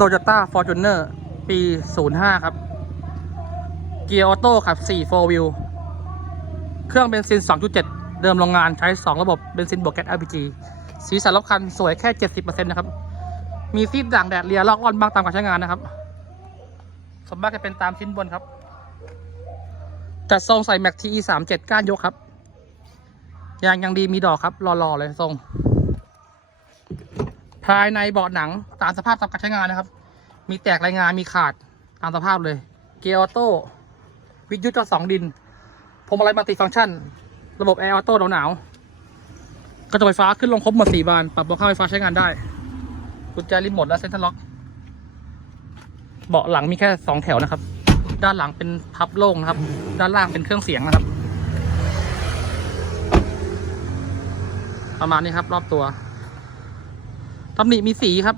โตโยต้าฟอร์จูเนอร์ปี 05 ครับ เกียร์ออโต้ขับ4 4 wheel เครื่องเบนซิน 2.7 เดิมโรงงานใช้ 2 ระบบเบนซินบวกแก๊ส LPG สีสันรอบคันสวยแค่ 70%นะครับ มีซีดด่างแดดเลียลอกล่อนบ้างตามการใช้งานนะครับสมมากจะเป็นตามชิ้นบนครับ จัดทรงใส่แม็กทีสามเจ็ดก้านยกครับ ยางยังดีมีดอกครับรอๆเลยทรง ภายในเบาะหนังตามสภาพตามการใช้งานนะครับ มีแตกรายงานมีขาดตามสภาพเลย เกียร์ออโต้วิทยุจอสองดินพวงมาลัยมัลติฟังก์ชัน ระบบแอร์ออโต้หนาวๆกระจกไฟฟ้าขึ้นลงครบหมดสี่บาน ปรับเบาะข้างไฟฟ้าใช้งานได้ กุญแจรีโมทและเซ็นทรัลล็อก เบาะหลังมีแค่สองแถวนะครับ ด้านหลังเป็นพับโล่งนะครับ ด้านล่างเป็นเครื่องเสียงนะครับ ประมาณนี้ครับรอบตัว ตำหนิมีสีครับ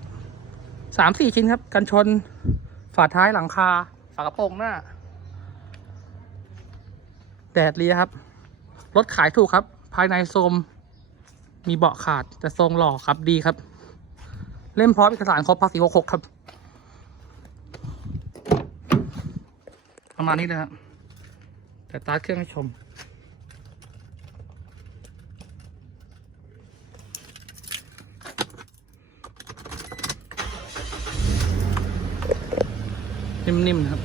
สามสี่ชิ้นครับ กันชน ฝาท้ายหลังคา ฝากระโปรงหน้า แดดเลียครับ รถขายถูกครับ ภายในโซม มีเบาะขาด แต่ทรงหล่อครับดีครับ เล่มพร้อมเอกสารครบภาษีหกหกครับ ประมาณนี้เลยครับแต่ตาร์ทเครื่องให้ชม นิ่มๆนะครับ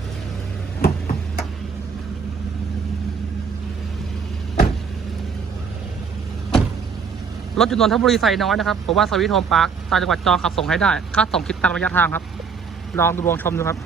รถจุนนทบุรีใส่น้อยนะครับผมว่าสวิตโฮมพาร์คตามจังหวัดจองขับส่งให้ได้ ค่าส่งคิดตามระยะทางครับ ลองดูลองชมดูครับ